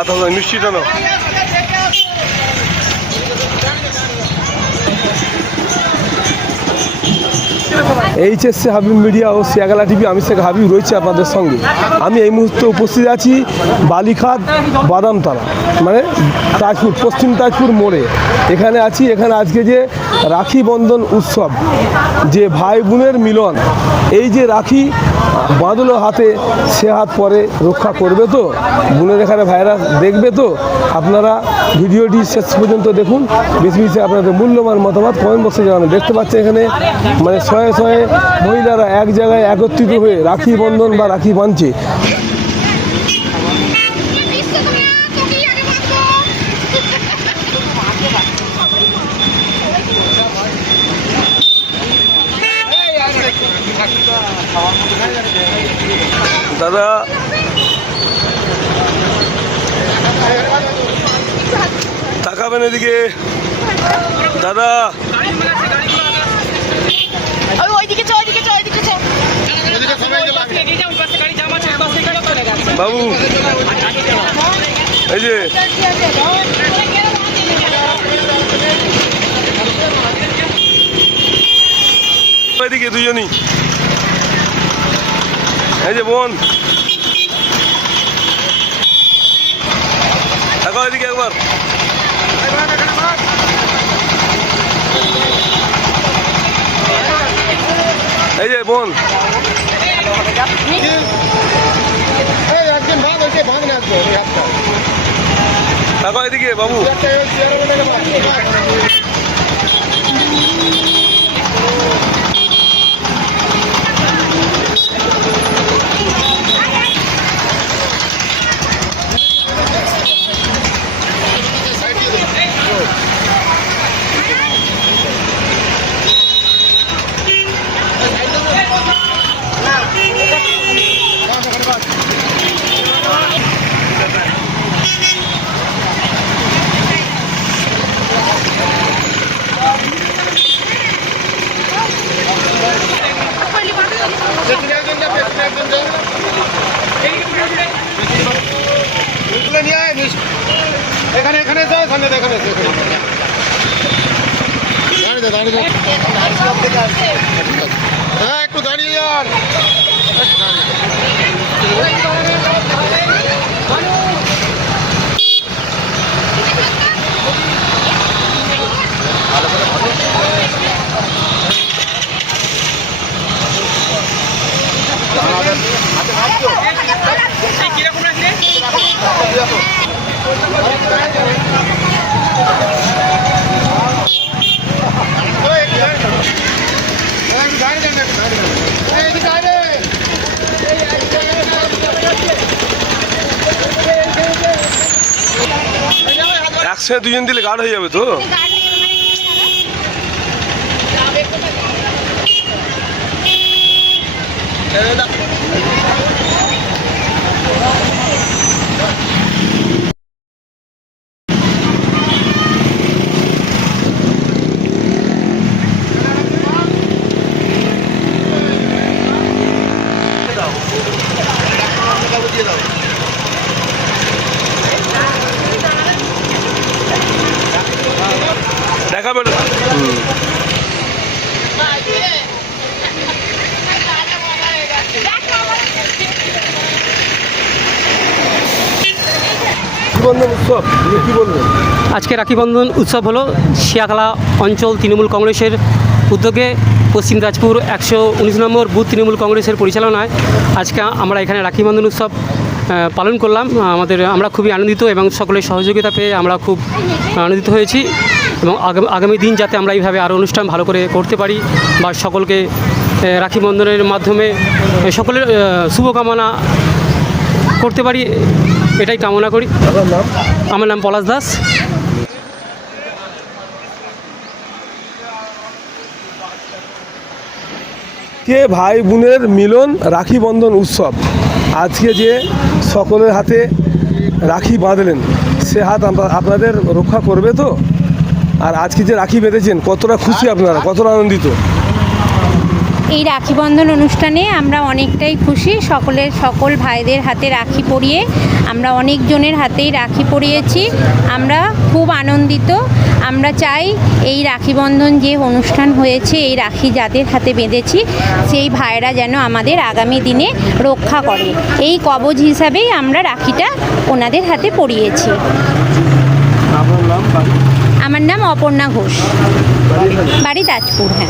বাতাস মিষ্টিটা নাও এইচএসসি হাবিব মিডিয়া ও শিয়াগালা টিভি, আমি শেখ হাবিব রয়েছে আপনাদের সঙ্গে। আমি এই মুহূর্তে উপস্থিত আছি বালিখাত বাদামতলা মানে তাজপুর, পশ্চিম তাজপুর মোড়ে। এখানে আছি, এখানে আজকে যে রাখি বন্ধন উৎসব, যে ভাই বোনের মিলন, এই যে রাখি বাঁধলো হাতে, সে হাত পরে রক্ষা করবে তো? বোনের এখানে ভাইরাস দেখবে তো? আপনারা ভিডিওটি শেষ পর্যন্ত দেখুন। বেশি বেশি আপনাদের মূল্যবান মতামত কমেন্ট বক্সে জানাবেন দেখতে পাচ্ছেন এখানে মানে শয়ে শয়ে মহিলারা এক জায়গায় একত্রিত হয়ে রাখি বন্ধন বা রাখি বাঁধছে। দাদা। তাকাবেন এদিকে। দাদা। ওই ওইদিকে চ ওইদিকে চ ওইদিকে চ বাবু। এই যে। এদিকে দুজনই। এই যে বোন। তাকাও এদিকে একবার এই যে বোন তাকাও এদিকে বাবু এখানে এখানে যা এখানে এখানে এখানে। দাঁড়িয়ে দাঁড়িয়ে একসাথে দুজন দিলে গাঢ় হয়ে যাবে তো দেখাবে না। উৎসব কি বলবেন আজকে রাখি বন্ধন উৎসব হলো শিয়াখালা অঞ্চল তৃণমূল কংগ্রেসের উদ্যোগে পশ্চিম দিনাজপুর একশো উনিশ নম্বর বুথ তৃণমূল কংগ্রেসের পরিচালনায় আজকে আমরা এখানে রাখি বন্ধন উৎসব পালন করলাম। আমাদের আমরা খুবই আনন্দিত এবং সকলের সহযোগিতা পেয়ে আমরা খুব আনন্দিত হয়েছি এবং আগামী দিন যাতে আমরা এইভাবে আরও অনুষ্ঠান ভালো করে করতে পারি বা সকলকে রাখি বন্ধনের মাধ্যমে সকলের শুভকামনা করতে পারি এটাই কামনা করি। আমার নাম পলাশ দাস। কে ভাই বোনের মিলন রাখি বন্ধন উৎসব। আজকে যে সকলের হাতে রাখি বাঁধলেন, সে হাত আপনাদের রক্ষা করবে তো? আর আজকে যে রাখি বেঁধেছেন, কতটা খুশি আপনারা, কতটা আনন্দিত? এই রাখি বন্ধন অনুষ্ঠানে আমরা অনেকটাই খুশি। সকলের, সকল ভাইদের হাতে রাখি পরিয়ে আমরা অনেকজনের হাতেই রাখি পরিয়েছি। আমরা খুব আনন্দিত। আমরা চাই এই রাখি বন্ধন যে অনুষ্ঠান হয়েছে, এই রাখি যাদের হাতে বেঁধেছি, সেই ভাইরা যেন আমাদের আগামী দিনে রক্ষা করে। এই কবজ হিসাবেই আমরা রাখিটা ওনাদের হাতে পরিয়েছি। আমার নাম অপর্ণা ঘোষ। বাড়ি তাজপুর হ্যাঁ।